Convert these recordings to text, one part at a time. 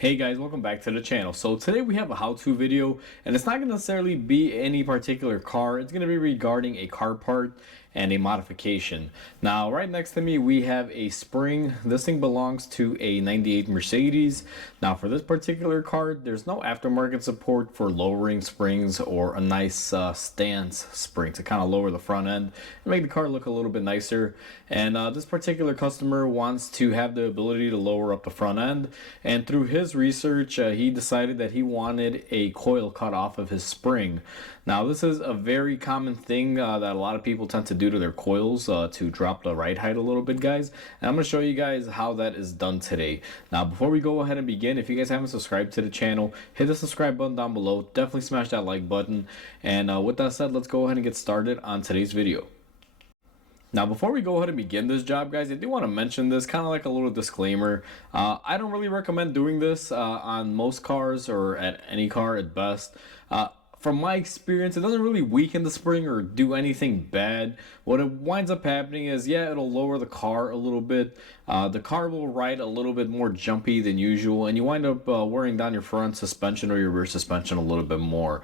Hey guys, welcome back to the channel. So today we have a how-to video, and it's not going to necessarily be any particular car. It's going to be regarding a car part and a modification. Now right next to me we have a spring. This thing belongs to a 98 Mercedes. Now for this particular car, there's no aftermarket support for lowering springs or a nice stance spring to kind of lower the front end and make the car look a little bit nicer. And this particular customer wants to have the ability to lower up the front end, and through his research he decided that he wanted a coil cut off of his spring. Now this is a very common thing that a lot of people tend to do to their coils to drop the ride height a little bit, guys, and I'm going to show you guys how that is done today. Now before we go ahead and begin, if you guys haven't subscribed to the channel, hit the subscribe button down below, definitely smash that like button, and with that said, let's go ahead and get started on today's video. Now before we go ahead and begin this job, guys, I do want to mention this, kind of like a little disclaimer. I don't really recommend doing this on most cars, or at any car at best. From my experience, it doesn't really weaken the spring or do anything bad. What it winds up happening is, yeah, it'll lower the car a little bit. The car will ride a little bit more jumpy than usual, and you wind up wearing down your front suspension or your rear suspension a little bit more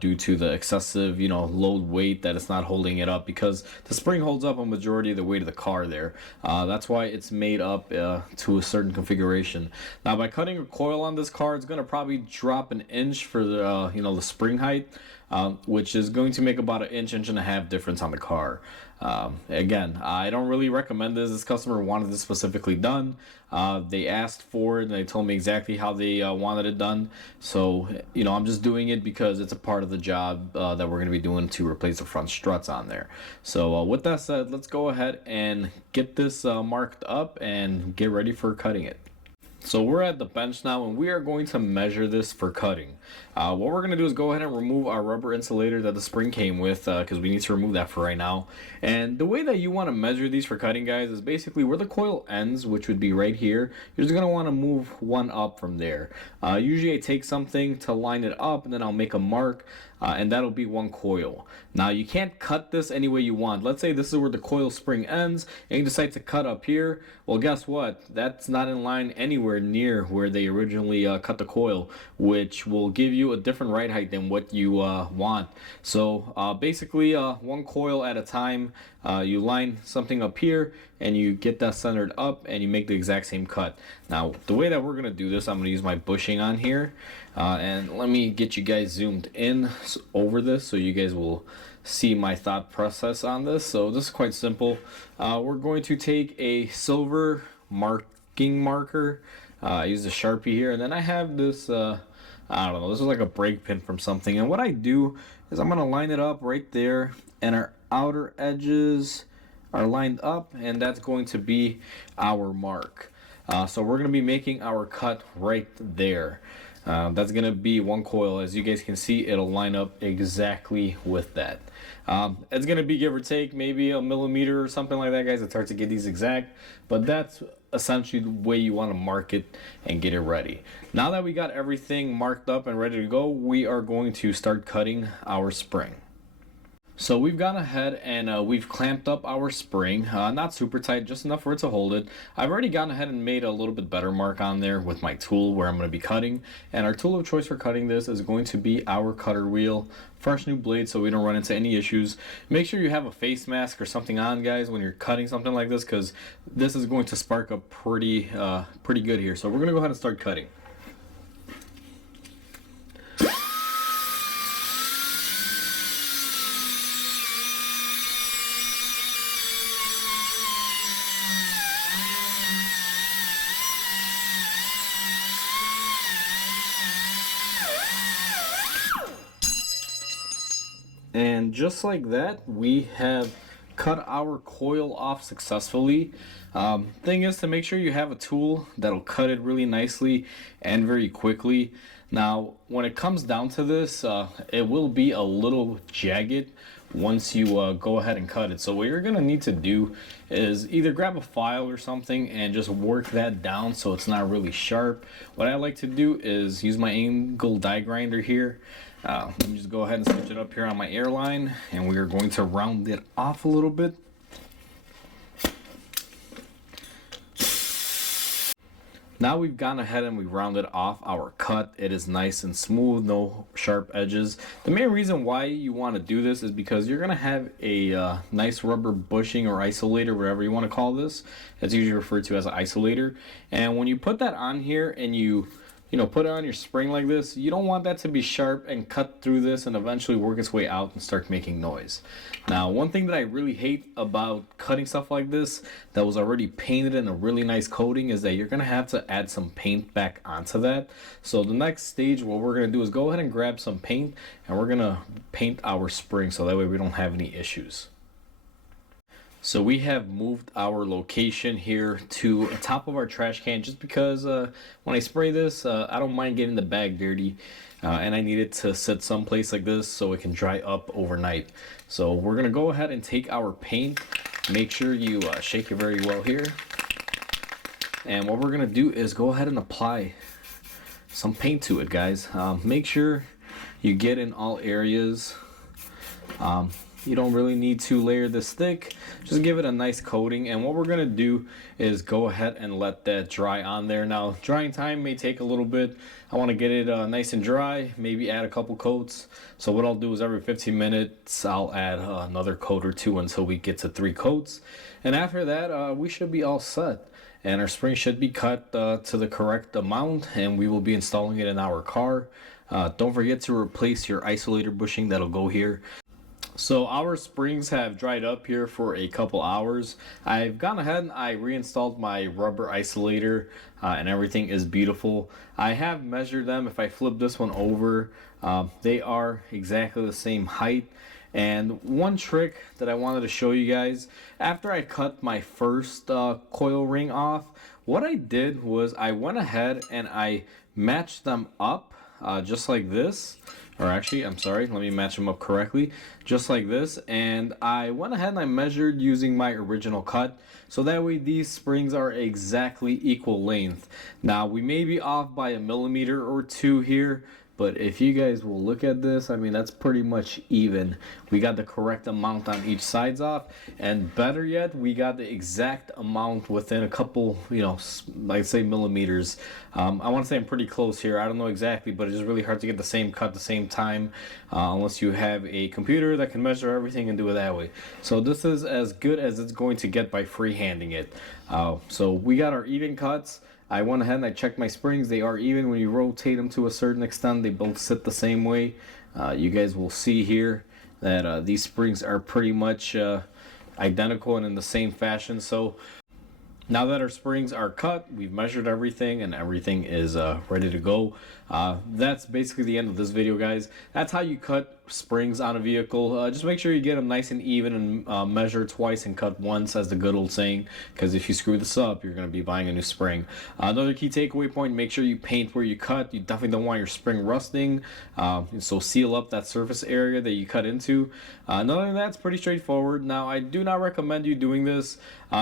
due to the excessive, load weight that it's not holding it up, because the spring holds up a majority of the weight of the car there. That's why it's made up to a certain configuration. Now, by cutting a coil on this car, it's going to probably drop an inch for the, the spring height, which is going to make about an inch and a half difference on the car. Again, I don't really recommend this. This customer wanted this specifically done. They asked for it and they told me exactly how they wanted it done. So, I'm just doing it because it's a part of the job that we're going to be doing to replace the front struts on there. So with that said, let's go ahead and get this marked up and get ready for cutting it. So we're at the bench now, and we are going to measure this for cutting. What we're going to do is go ahead and remove our rubber insulator that the spring came with, because we need to remove that for right now. And the way that you want to measure these for cutting, guys, is basically where the coil ends, which would be right here. You're just going to want to move one up from there. Usually I take something to line it up, and then I'll make a mark, and that'll be one coil. Now you can't cut this any way you want. Let's say this is where the coil spring ends and you decide to cut up here. Well, guess what? That's not in line anywhere near where they originally cut the coil, which will give you a different ride height than what you want. So basically one coil at a time. You line something up here and you get that centered up and you make the exact same cut. Now the way that we're going to do this, I'm going to use my bushing on here, and let me get you guys zoomed in over this so you guys will see my thought process on this. So this is quite simple. We're going to take a silver marking marker. I use a Sharpie here, and then I have this I don't know, this is like a brake pin from something, and what I do is I'm going to line it up right there, and our outer edges are lined up, and that's going to be our mark. So we're going to be making our cut right there. That's going to be one coil. As you guys can see, it'll line up exactly with that. It's going to be give or take maybe a millimeter or something like that, guys. It's hard to get these exact, but that's essentially the way you want to mark it and get it ready. Now that we got everything marked up and ready to go, we are going to start cutting our spring. So we've gone ahead and we've clamped up our spring, not super tight, just enough for it to hold it. I've already gone ahead and made a little bit better mark on there with my tool where I'm going to be cutting. And our tool of choice for cutting this is going to be our cutter wheel. Fresh new blade so we don't run into any issues. Make sure you have a face mask or something on, guys, when you're cutting something like this, because this is going to spark up pretty good here. So we're going to go ahead and start cutting. And just like that, we have cut our coil off successfully. Thing is to make sure you have a tool that'll cut it really nicely and very quickly. Now, when it comes down to this, it will be a little jagged once you go ahead and cut it. So what you're gonna need to do is either grab a file or something and just work that down so it's not really sharp. What I like to do is use my angle die grinder here. Let me just go ahead and switch it up here on my airline, and we are going to round it off a little bit. Now we've gone ahead and we rounded off our cut. It is nice and smooth, no sharp edges. The main reason why you want to do this is because you're going to have a nice rubber bushing or isolator, whatever you want to call this. It's usually referred to as an isolator. And when you put that on here and you put it on your spring like this, you don't want that to be sharp and cut through this and eventually work its way out and start making noise. Now, one thing that I really hate about cutting stuff like this that was already painted in a really nice coating is that you're going to have to add some paint back onto that. So the next stage, what we're going to do is go ahead and grab some paint and we're going to paint our spring so that way we don't have any issues. So we have moved our location here to the top of our trash can just because when I spray this, I don't mind getting the bag dirty, and I need it to sit someplace like this so it can dry up overnight. So we're going to go ahead and take our paint. Make sure you shake it very well here. And what we're going to do is go ahead and apply some paint to it, guys. Make sure you get in all areas. You don't really need to layer this thick. Just give it a nice coating, and what we're gonna do is go ahead and let that dry on there. Now, drying time may take a little bit. I want to get it nice and dry, maybe add a couple coats. So what I'll do is every 15 minutes I'll add another coat or two until we get to 3 coats, and after that we should be all set, and our spring should be cut to the correct amount, and we will be installing it in our car. Don't forget to replace your isolator bushing that'll go here. So our springs have dried up here for a couple hours. I've gone ahead and I reinstalled my rubber isolator and everything is beautiful. I have measured them. If I flip this one over, they are exactly the same height. And one trick that I wanted to show you guys, after I cut my first coil ring off, what I did was I went ahead and I matched them up just like this. Or actually, I'm sorry, let me match them up correctly, just like this. And I went ahead and I measured using my original cut, so that way these springs are exactly equal length. Now, we may be off by a millimeter or two here, but if you guys will look at this, I mean, that's pretty much even. We got the correct amount on each sides off, and better yet, we got the exact amount within a couple, like say millimeters. I want to say I'm pretty close here. I don't know exactly, but it's just really hard to get the same cut at the same time unless you have a computer that can measure everything and do it that way. So this is as good as it's going to get by freehanding it. So we got our even cuts. I went ahead and I checked my springs. They are even. When you rotate them to a certain extent, they both sit the same way. You guys will see here that these springs are pretty much identical and in the same fashion. So now that our springs are cut, we've measured everything and everything is ready to go. That's basically the end of this video, guys. That's how you cut springs on a vehicle. Just make sure you get them nice and even and measure twice and cut once, as the good old saying, because if you screw this up, you're going to be buying a new spring. Another key takeaway point, make sure you paint where you cut. You definitely don't want your spring rusting, so seal up that surface area that you cut into. Other than that, it's pretty straightforward. Now, I do not recommend you doing this.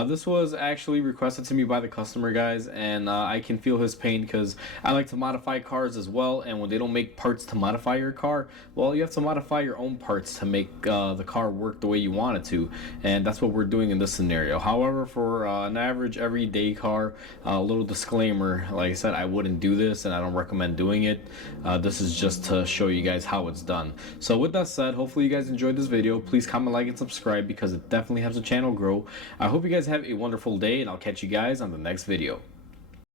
This was actually requested to me by the customer, guys, and I can feel his pain because I like to modify cars as well, and when they don't make parts to modify your car, well, you have to modify your own parts to make the car work the way you want it to, and that's what we're doing in this scenario. However, for an average everyday car, a little disclaimer, like I said, I wouldn't do this and I don't recommend doing it. This is just to show you guys how it's done. So with that said, hopefully you guys enjoyed this video. Please comment, like, and subscribe because it definitely helps the channel grow. I hope you guys have a wonderful day, and I'll catch you guys on the next video.